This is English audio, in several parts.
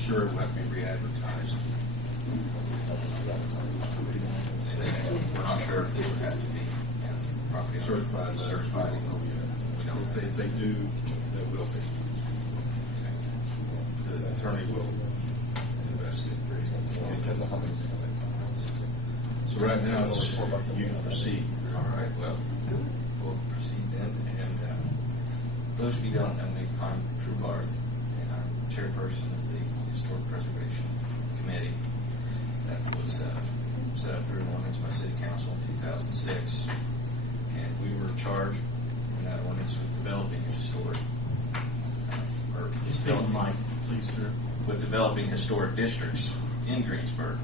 sure it will have to be re-advertised. We're not sure if they would have to be property Certified. certified. We don't. If they do, they will be. The attorney will investigate. So right now, it's you can proceed. All right, well, we'll proceed then. And for those of you who don't know me, I'm Drew Barth, and I'm chairperson of the Historic Preservation Committee that was set up through an ordinance by City Council in 2006. And we were charged in that ordinance with developing historic, Just build mic, please, sir. with developing historic districts in Greensburg.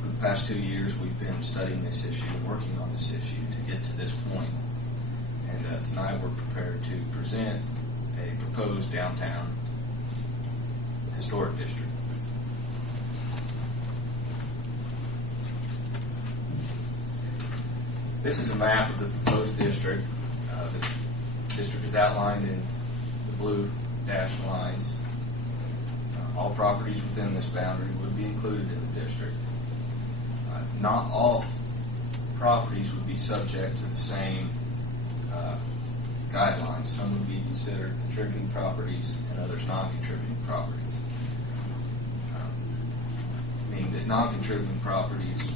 For the past 2 years, we've been studying this issue and working on this issue to get to this point. And tonight we're prepared to present a proposed downtown historic district. This is a map of the proposed district. The district is outlined in the blue dashed lines. All properties within this boundary would be included in the district. Not all properties would be subject to the same guidelines. Some would be considered contributing properties and others non-contributing properties. Meaning that non-contributing properties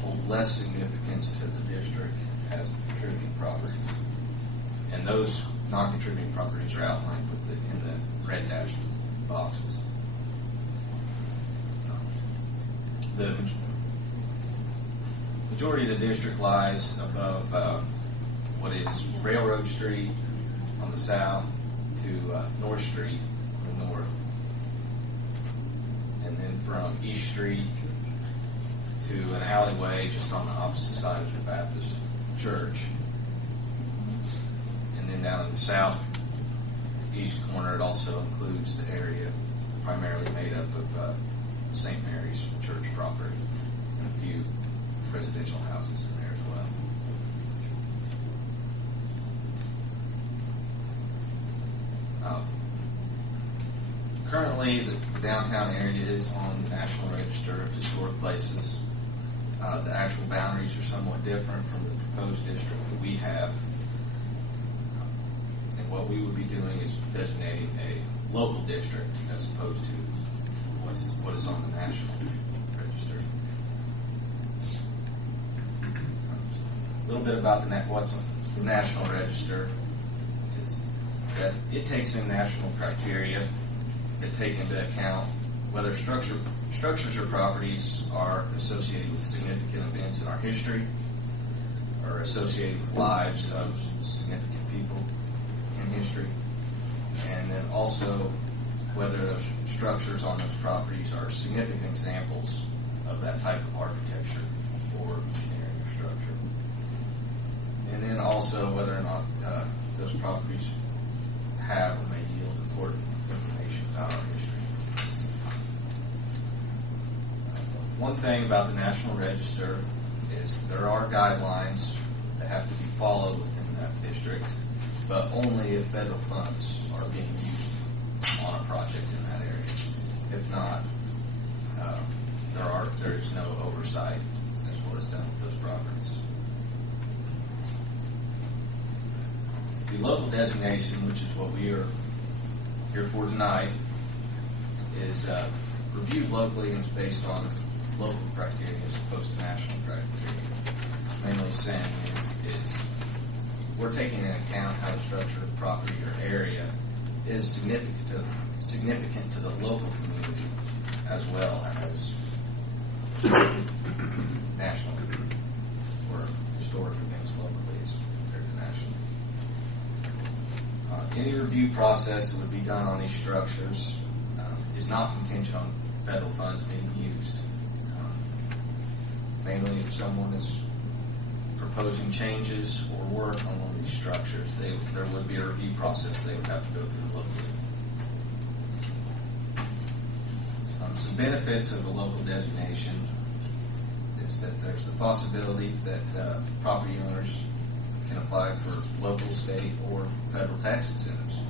hold less significance to the district as the contributing properties. And those non-contributing properties are outlined in the red dashed boxes. The majority of the district lies above what is Railroad Street on the south to North Street on the north. And then from East Street to an alleyway just on the opposite side of the Baptist Church. And then down in the south east corner, it also includes the area primarily made up of St. Mary's Church property and a few residential houses in there as well. Currently, the downtown area is on the National Register of Historic Places. The actual boundaries are somewhat different from the proposed district that we have. And what we would be doing is designating a local district as opposed to what is on the National Register. A little bit about what's on the National Register is that it takes in national criteria that take into account whether structures or properties are associated with significant events in our history or associated with lives of significant people in history, and then also whether those structures on those properties are significant examples of that type of architecture or engineering or structure. And then also whether or not those properties have or may yield important information about our history. One thing about the National Register is there are guidelines that have to be followed within that district, but only if federal funds are being used on a project in that area. If not, there is no oversight as what is done with those properties. The local designation, which is what we are here for tonight, is reviewed locally and is based on local criteria as opposed to national criteria. Mainly saying is we're taking into account how the structure of the property or area is significant to the local community as well as national or historic events locally as compared to national. Any review process that would be done on these structures is not contingent on federal funds being used. Mainly if someone is proposing changes or work on one of these structures, there would be a review process they would have to go through locally. Some benefits of the local designation is that there's the possibility that property owners can apply for local, state, or federal tax incentives.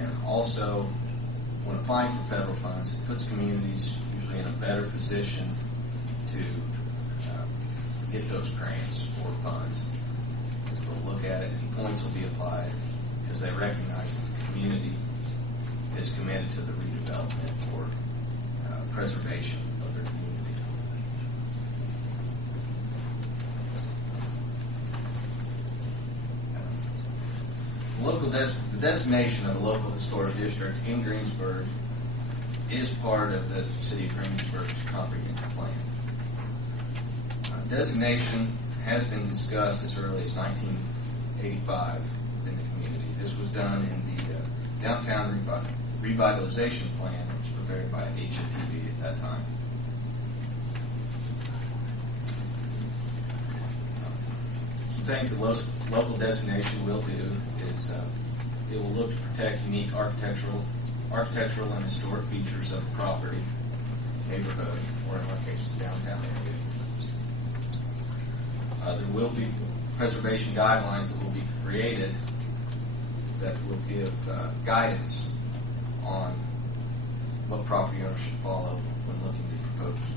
And also, when applying for federal funds, it puts communities usually in a better position to get those grants or funds. Because they'll look at it and points will be applied because they recognize that the community is committed to the redevelopment or preservation of their community. The designation of a local historic district in Greensburg is part of the City of Greensburg's comprehensive plan. Designation has been discussed as early as 1985 within the community. This was done in the Downtown Revitalization Plan, which was prepared by HTV at that time. Some things that local designation will do is it will look to protect unique architectural and historic features of the property, neighborhood, or in our case, the downtown area. There will be preservation guidelines that will be created that will give guidance on what property owners should follow when looking to propose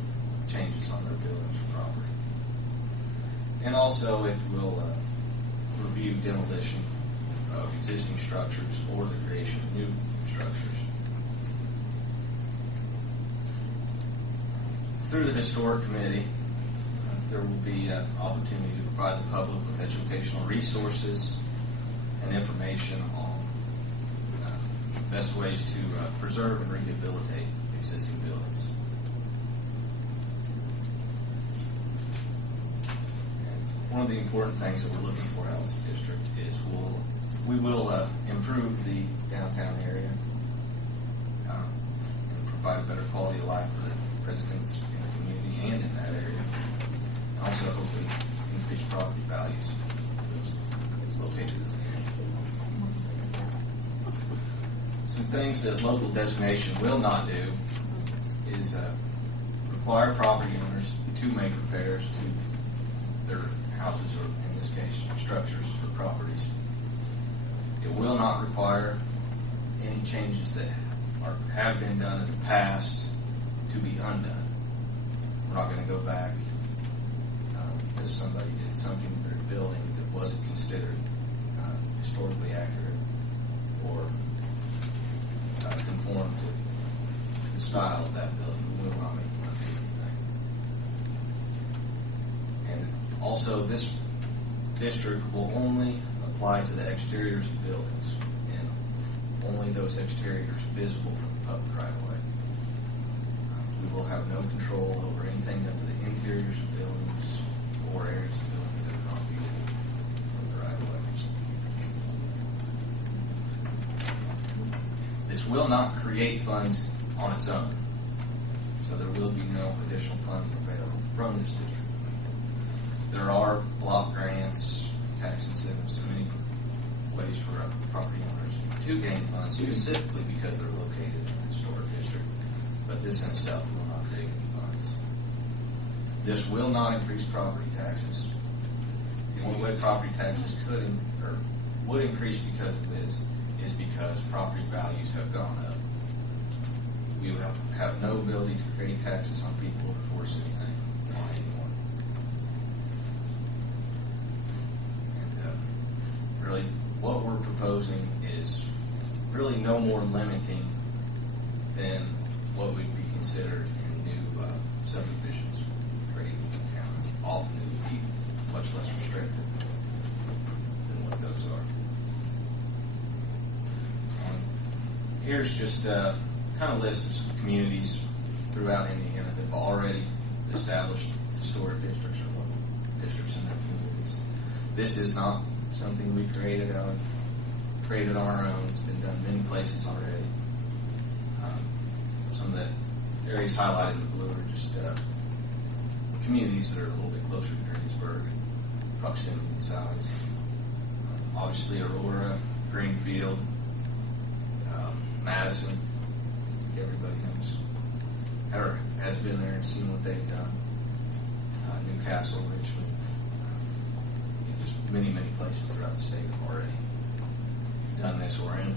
changes on their buildings or property. And also it will review demolition of existing structures or the creation of new structures. Through the Historic Committee, there will be an opportunity to provide the public with educational resources and information on best ways to preserve and rehabilitate existing buildings. And one of the important things that we're looking for out of this district is we will improve the downtown area and provide a better quality of life for the residents in the community and in that area. And also hopefully increase property values of those located in the area. Some things that local designation will not do is require property owners to make repairs to their houses or, in this case, structures or properties. It will not require any changes that have been done in the past to be undone. We're not going to go back because somebody did something to their building that wasn't considered historically accurate or conform to the style of that building. We will not make them undo anything. And also, this district will only apply to the exteriors of buildings and only those exteriors visible from the public right of way. We will have no control over anything up to the interiors of buildings or areas of buildings that are not viewable from the right of way. This will not create funds on its own, so there will be no additional funding available from this district. There are block grants, tax incentives, and many ways for property owners to gain funds specifically because they're located in a historic district, but this in itself will not create any funds. This will not increase property taxes. The only way property taxes would increase because of this is because property values have gone up. We would have no ability to create taxes on people or force anything on anyone. And really, what we're proposing is really no more limiting than what would be considered in new subdivisions created in the town. Often it would be much less restrictive than what those are. Here's just a kind of list of some communities throughout Indiana that have already established historic districts or local districts in their communities. This is not something we created on our own. It's been done many places already. Some of the areas highlighted in blue are just communities that are a little bit closer to Greensburg in proximity and size. Obviously, Aurora, Greenfield, Madison, everybody knows, or has been there and seen what they've done. Newcastle, Richmond, just many, many places throughout the state have already done this or in